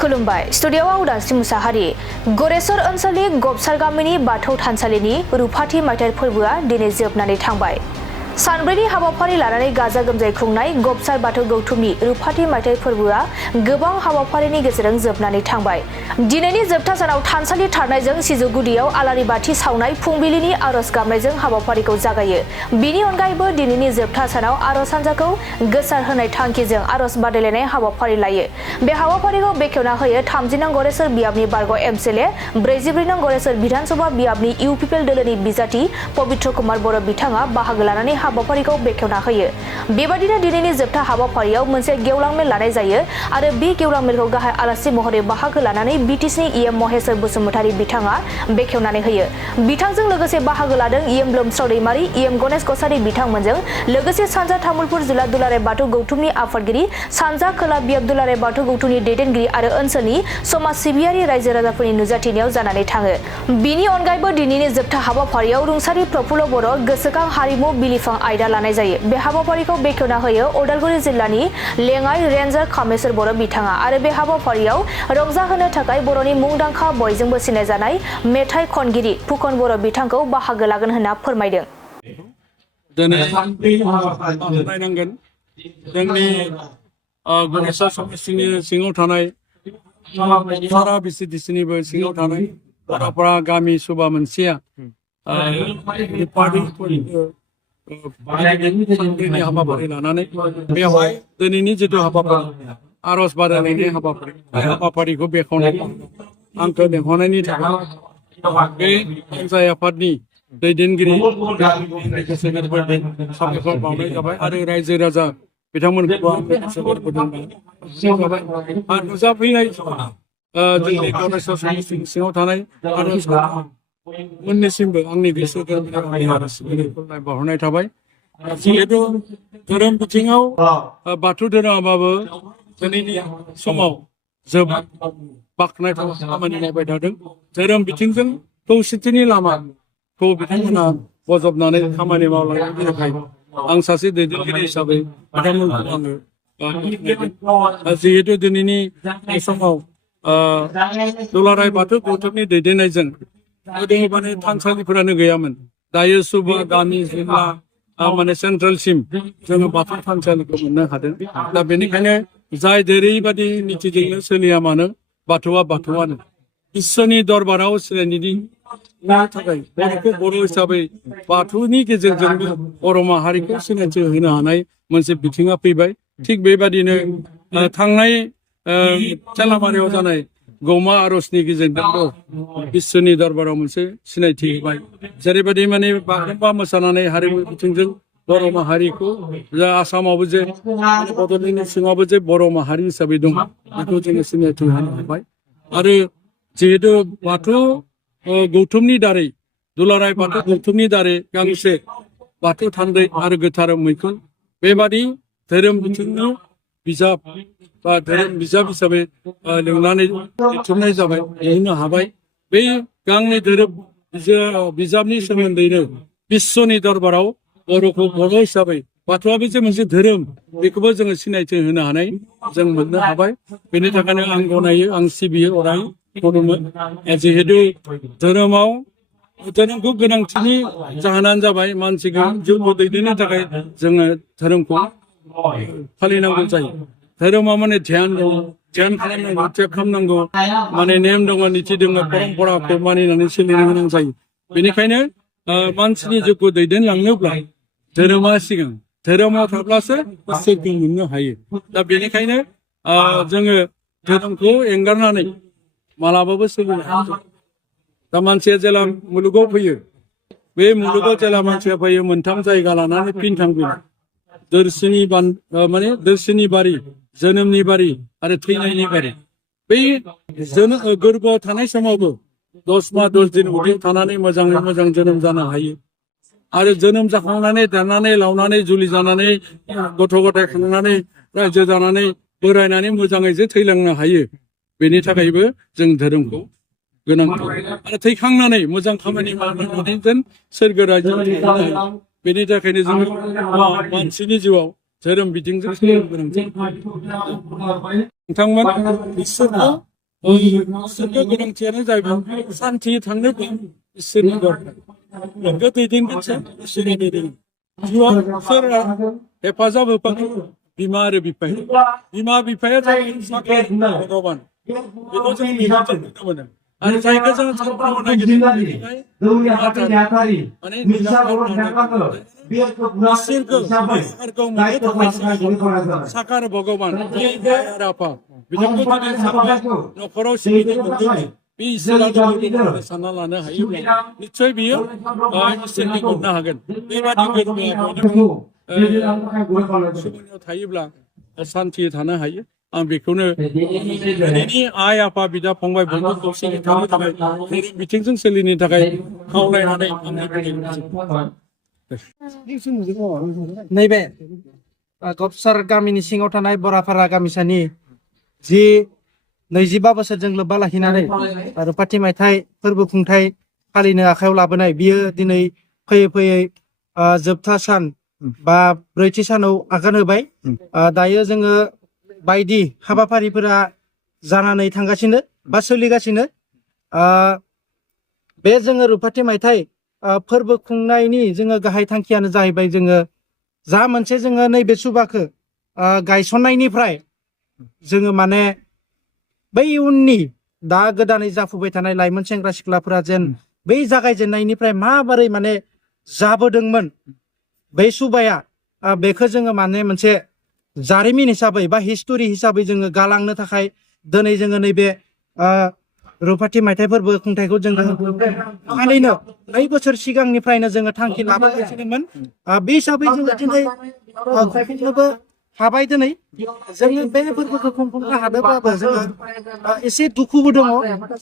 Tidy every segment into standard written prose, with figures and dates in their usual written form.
खुलुमबाय स्टुडियोआव उदांस्रि मुसाहारि गरेसर ओनसोलनि गबसार गामिनि बाथौ थानसालिनि रुफाथि मायथाइ फोरबोआ दिनै जोबनानै थांबाय। सानब्रैनि हाबाफारि लानानै गाजा गोमजायै खुंनाय गबसार बाथौ गौथुमनि रुफाथि मायथाइ फोरबोआ गोबां हाबाफारिनि गेजेरजों जोबनानै थांबाय। दिनैनि जोबथा सानाव थानसालि थारनायजों सिजौ गुदियाव आलारि बाथि सावनाय फुंबिलिनि आरज गाबनायजों हाबाफारिखौ जागायो। बिनि अनगायैबो दिनैनि जोबथा सानाव आरज हानजाखौ गोसार होनाय थांखिजों आरज बादायलायनाय हाबाफारि लायो। बे हाबाफारिखौ बेखेवना होयो 30 नं गरेसर बियाबनि बारग' एमसिएलए 44 नं गरेसर बिधानसभा बियाबनि इउपिपिएल दोलोनि बिजाथि पबित्र कुमार बर' बिथाङा बाहागो लानानै हाबाफारिखौ बेखेवना होयो। बेबादिनो दिनैनि जोबथा हाबाफारियाव मोनसे गेवलां मेल लानाय जायो आरो बे गेवलां मेलखौ गाहाय आलासि महरै बाहागो लानानै बिटिसिनि इएम महेश्वर बसुमतारी बिथाङा बेखेवनानै होयो। बिथांजों लोगोसे बाहागो लादों इएम लोमस्राव दैमारि, इएम गणेश कसारी बिथांमोनजों लोगोसे सानजा तामुलपुर जिल्ला दुलाराय बाथौ गौथुमनि आफादगिरि, सानजा खोला बियाब दुलाराय बाथौ गौथुमनि दैदेनगिरि आरो ओनसोलनि समाज सिबियारि रायजो राजाफोरनि नुजाथिनायाव जानानै थाङो। बिनि अनगायैबो दिनैनि जोबथा हाबाफारियाव रुंसारि प्रफुल्ल बर' गोसोखां हारिमु बिलिफां आयदा लानाय जायो। बे हाबाफारिखौ बेखेवना होयो उदालगुरि जिल्लानि लेङाइ रेन्जार कामेश्वर बर' बिथाङा आरो बे हाबाफारियाव रंजाहोनो थाखाय बर'नि मुंदांखा बयजोंबो सिनायजानाय मेथाइ खनगिरि फुकन बर' बिथांखौ बाहागो लागोन होनना फोरमायदों। नायनांगोन जोंनि गरेसर समस्टिनि सिङाव थानाय सारा बिसिडिसिनिबो सिङाव थानाय बर'फोरा गामि सभा मोनसेया सानब्रैनि हाबाफारि लानानै बेवहाय दिनैनि जिथु हाबाफारि आरज बादायलायनाय हाबाफारिखौ बेखेवनाय आंखौ लेंहरनायनि थाखाय बे जाय आफादनि दैदेनगिरि साबायखर बावनाय जाबाय आरो रायजो राजा बिथांमोनखौ आरो नुजाफैनाय जोंनि गरेसर समस्टिनि सिङाव थानाय आरो मोननिसिमबो आंनि गोसो गोरबोनिफ्राय आरज सिबिनाय बावहरनाय थाबाय। जिहेतु धोरोम बिथिङाव बाथौ धोरोमाबो दिनैनि समाव जोबोद बाख्नायथाव खामानि मावबाय थादों। धोरोम बिथिंजों खौसेथिनि लामाखौ बिथांमोना बजबनानै खामानि मावलांनायनि थाखाय आं सासे दैदेनगिरि हिसाबै बिथांमोनखौ आङो जिहेतु दिनैनि समाव दुलाराय बाथौ गौथुमनि दैदेननायजों गोदो माने थानसालिफोरानो गैयामोन। दायो सुबा गामि जिल्ला माने सेन्ट्रेलसिम जोङो बाथौ थानसालिखौ मोननो हादों। दा बेनिखायनो जाय जेरैबादि नीतिजोंनो सोलिया मानो बाथौआ बाथौआनो इसोरनि दरबाराव सिनायथिनि थाखाय बर'खौ बर' हिसाबै बाथौनि गेजेरजोंबो बर' माहारिखौ सिनायथि होनो हानाय मोनसे बिथिङा फैबाय। थिग बेबादिनो थांनाय चेलामारियाव जानाय गौमा आरजनि गेजेरजोंबो इसोरनि दरबाराव मोनसे सिनायथि होबाय। जेरैबायदि माने बागुरुम्बा मोसानानै हारिमु बिथिंजों बर' माहारिखौ आसामावबो जे बड'लेण्डनि सिङावबो जे बर' माहारि हिसाबै दं बेखौ जोङो सिनायथि होनो हाबाय। आरो जिहेतु बाथौ गौथुमनि दारै दुलाराय बाथौ गौथुमनि दारै गांसे बाथौ थान्दै आरो गोथार मैखुन बेबादि धोरोम बिथिंनि बिजाब बा धोरोम बिजाब हिसाबै लिरनानै लिरथुमनाय जाबाय दिहुननो हाबाय। बे गांनै धोरोम बिजाबनि सोमोन्दैनो बिश्वनि दरबाराव बर'खौ बर' हिसाबै बाथौआबो जे मोनसे धोरोम बेखौबो जोङो सिनायथि होनो हानाय जों मोननो हाबाय। बेनि थाखायनो आं गनायो, आं सिबियो, अराय खुलुमो। जिहेतु धोरोमाव धोरोमखौ गोनांथिनि जाहोनानो जाबाय मानसिखौ जिउखौ दैदेननो थाखाय जोङो धोरोमखौ फालिनांगौ जायो। धोरोमा माने ध्यान दङ, ध्यान खालामनांगौ, टेक खालामनांगौ, माने नेम दङ, नीति दङ, परम्पराखौ मानिनानै सोलिनो गोनां जायो। बेनिखायनो मानसिनि जिउखौ दैदेनलांनोब्ला धोरोमा सिगां, धोरोमाव थाब्लासो इसोरखौ मोननो हायो। दा बेनिखायनो जोङो धोरोमखौ एंगारनानै मालाबाबो सोलिनो हाया। दा मानसिया जेला मुलुगाव फैयो, बे मुलुगाव जेला मानसिया फैयो मोनथाम जायगा लानानै फिन थांफिनो। दोरसिनि बारि, जोनोमनि बारि आरो थैनायनि बारि। बै गोरबोआव थानाय समावबो 10 माह 10 दिन उदैयाव थानानै मोजाङै मोजां जोनोम जानो हायो। आरो जोनोम जाखांनानै देरनानै लावनानै जुलि जानानै गथ' गथाय खांनानै रायजो जानानै बोरायनानै मोजाङै जे थैलांनो हायो। बेनि थाखायबो जों धोरोमखौ गोनांथार आरो थैखांनानै मोजां खामानि मावनानै जेन सोरगो रायजोआव थांनो हायो। बेनि थाखायनो जों मानसिनि जिउआव धोरोम बिथिंजों सोलिनो गोनां जायो। नोंथांमोन इसोरखौ इसोरखौ गोनांथियानो जाहैबाय सान्थि थांनोब्ला इसोरनि दरकार नोंखौ दैदेनगोनसो इसोरा दैदेनगोन जिउआव सोरआ हेफाजाब होफागोन बिमा आरो बिफाया बिमा बिफाया जाबाय साख्रि भगबान बेखौ जों मेगनजों नुनो मोनो आरो जायखौ जों सानफ्रोमबो नागिरदों माने इसोरखौ मोननो थाखाय साकार भगबान राफा बिथांखौ जुदि सानना न'खराव सिबिनो मोनदों बे इसोरा सानना लानो हायोब्ला निस्सय बियो इसोरनि मोननो हागोन बेबादि गोरबोआव थायोब्ला सान्थि थानो हायो आं बेखौनो दिनैनि आइ आफा बिदा फंबाय बयबो खौसेयै थानो थाखाय बिथिंजों सोलिनो थाखाय खावलायनानै नैबे गबसार गामिनि सिङाव थानाय बराफारा गामिसानि जि 25 बोसोरजों लोब्बा लाखिनानै रुपाथि मायथाइ फोरबो खुंथाय फालिनो आखायाव लाबोनाय बियो दिनै फैयै फैयै जोबथा सान बा ब्रैथि सानाव आगान होबाय दायो जोङो बायदि हाबाफारिफोरा जानानै थांगासिनो बा सोलिगासिनो बे जोङो रुपाथि मायथाइ फोरबो खुंनायनि जोङो गाहाय थांखियानो जाहैबाय जोङो जा मोनसे जोङो नैबे सुबाखौ गायसननायनिफ्राय जोङो माने बै उननि दा गोदानै जाफुबाय थानाय लाइमोन सेंग्रा सिख्लाफोरा जेन बै जागायजेननायनिफ्राय माबोरै माने जाबोदोंमोन बै सुबाया बेखौ जोङो माने मोनसे जारिमिन हिसाबै बा हिस्टरि हिसाबै जोङो गालांनो थाखाय दिनै जोङो नैबे रुपाथि मायथाइ फोरबो खुंथायखौ जोङो फालिनो 2 बोसोर सिगांनिफ्रायनो जोङो थांखि लाबोगासिनोमोन बे हिसाबै जोङो दिनै खुंफुंनोबो हाबाय दिनै जोङो बे फोरबोखौ खुंफुंनो हादोंब्लाबो जोङो एसे दुखुबो दङ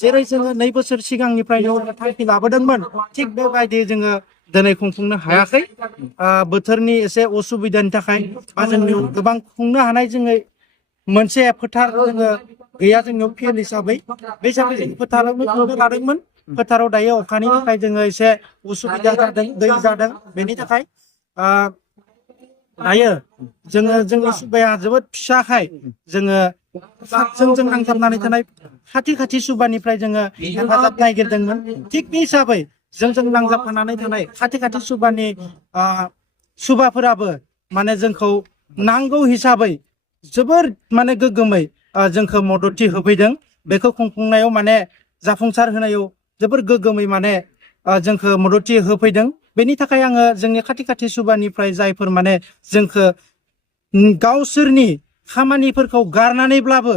जेरै जोङो 2 बोसोर सिगांनिफ्रायनो थांखि लाबोदोंमोन थिग बेबायदि जोङो दिनै खुंफुंनो हायाखै बोथोरनि एसे असुबिदानि थाखाय बा जोंनि गोबां खुंनो हानाय जोङो मोनसे फोथार जोङो गैया जोंनियाव फिल्ड हिसाबै बे हिसाबै जों फोथारावनो खुंनो लादोंमोन फोथाराव दायो अखानि थाखाय जोङो एसे उसुबिदा जादों दै जादों बेनि थाखाय दायो जोङो जोंनि सुबाया जोबोद फिसाखाय जोङो जों नांजाबनानै थानाय खाथि सुबानिफ्राय जोङो हेफाजाब नागिरदोंमोन थिग बे हिसाबै जों नांजाबफानानै थानाय खाथि सुबानि सुबाफोराबो माने जोंखौ नांगौ हिसाबै जोबोर माने गोग्गोमै जोंखौ मददथि होफैदों बेखौ खुंफुंनायाव माने जाफुंसार होनायाव जोबोर गोग्गोमै माने जोंखौ मददथि होफैदों बेनि थाखाय आङो जोंनि खाथि सुबानिफ्राय जायफोर माने जोंखौ गावसोरनि खामानिफोरखौ गारनानैब्लाबो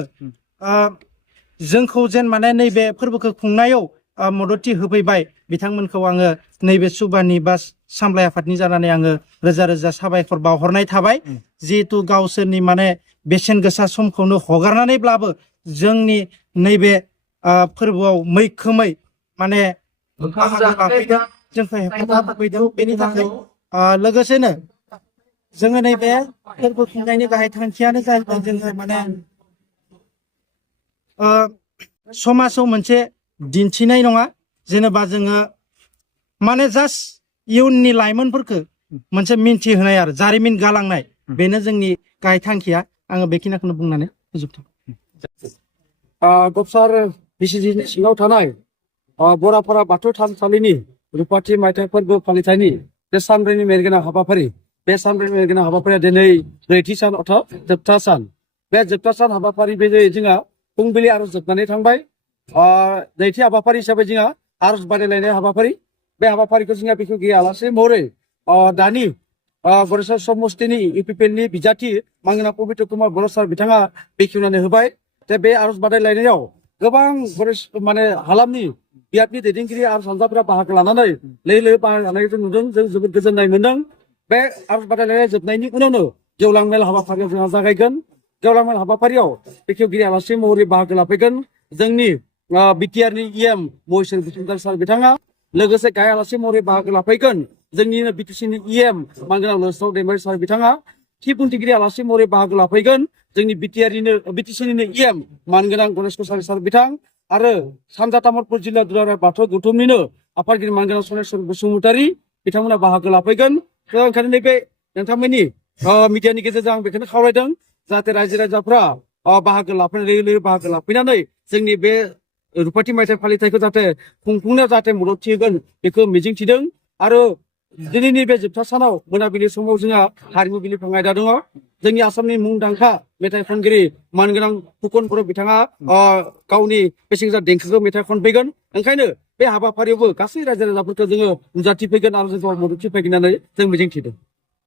जोंखौ जेन माने नैबे फोरबोखौ खुंनायाव मददथि होफैबाय बिथांमोनखौ आङो नैबे सुबानि बा सामलाय आफादनि जानानै आङो रोजा साबायखर बावहरनाय थाबाय जिहेतु गावसोरनि माने बेसेन गोसा समखौनो हगारनानैब्लाबो जोंनि नैबे फोरबोआव मैखोमै माने जोंखौ हेफाजाब होफैदों बेनि थाखाय लोगोसेनो जोङो नैबे फोरबो खुंनायनि गाहाय थांखियानो जाहैबाय जोङो माने समाजाव मोनसे दिन्थिनाय नङा जेनेबा जोङो माने जास्ट इयुननि लाइमोनफोरखौ मोनसे मिन्थिहोनाय आरो जारिमिन गालांनाय बेनो जोंनि गाहाय थांखिया आङो बेखिनिखौनो बुंनानै फोजोबथों गबसार बिसिजिनि सिङाव थानाय बराफारा बाथौ थानसालिनि रुपाथि मायथाइ फोरबो फालिथायनि बे सानब्रैनि मेलगोनां हाबाफारि बे सानब्रैनि मेलगोनां हाबाफारिया दिनै ब्रैथि सान अर्थात जोबथा सान बे जोबथा सान हाबाफारि बे जोंहा फुंबिलि आरज जोबनानै थांबाय नैथि हाबाफारि हिसाबै जोंहा आरज बादायलायनाय हाबाफारि बे हाबाफारिखौ जोंहा बेखौ गैयालासे महरै दानि गरेस्वर समस्तिनि इउपिपिएलनि बिजाथि मांगोना पबित्र कुमार बर' सार बिथाङा बेखेवनानै होबाय जे बे आरज बादायलायनायाव गोबां माने हालामनि बियाबनि दैदेनगिरि आरो हानजाफोरा बाहागो लानानै लैलो बाहागो लानायखौ जों नुदों जों जोबोद गोजोननाय मोनदों बे आरज बादायलायनाय जोबनायनि उनावनो गेवलां मेल हाबाफारियाव जोंहा जागायगोन गेवलां मेल हाबाफारियाव बेखेवगिरि आलासि महरै बाहागो लाफैगोन जोंनि बिटिआरनि इएम महिसर बसुमतारी सार बिथाङा लोगोसे गाहाय आलासि महरै बाहागो लाफैगोन जोंनिनो बिटिसिनि इएम मांगोना लोस्राव दैमारि सार बिथाङा थि बुंथिगिरि आलासि महरै बाहागो लाफैगोन जोंनि बिटिसिनिनो इएम मानगोनां गणेश कसारी सार बिथां आरो सानजा तामुलपुर जिल्ला दुलाराय बाथौ गौथुमनिनो आफादगिरि मानगोनां सनेस्वर बसुमतारी बिथांमोना बाहागो लाफैगोन ओंखायनो नैबे नोंथांमोननि मिडियानि गेजेरजों आं बेखौनो खावलायदों जाहाथे रायजो राजाफ्रा बाहागो लाफैनानै लिरो बाहागो लाफैनानै जोंनि बे रुपाथि मायथाइ फालिथायखौ जाहाथे खुंफुंनायाव जाहाथे मददथि होगोन बेखौ मिजिंथिदों आरो दिनैनि बे जोबथा सानाव मोनाबिलि समाव जोंहा हारिमु बिलिफां आयदा दङ जोंनि आसामनि मुंदांखा मेथाइ खनगिरि मानगोनां फुकन बर' बिथाङा गावनि बेसेन देंखोखौ मेथाइ खनफैगोन ओंखायनो बे हाबाफारियावबो गासै रायजो राजाफोरखौ जोङो नुजाथिफैगोन आरो जोंखौ मददथि फैगोन होननानै जों मिजिंथिदों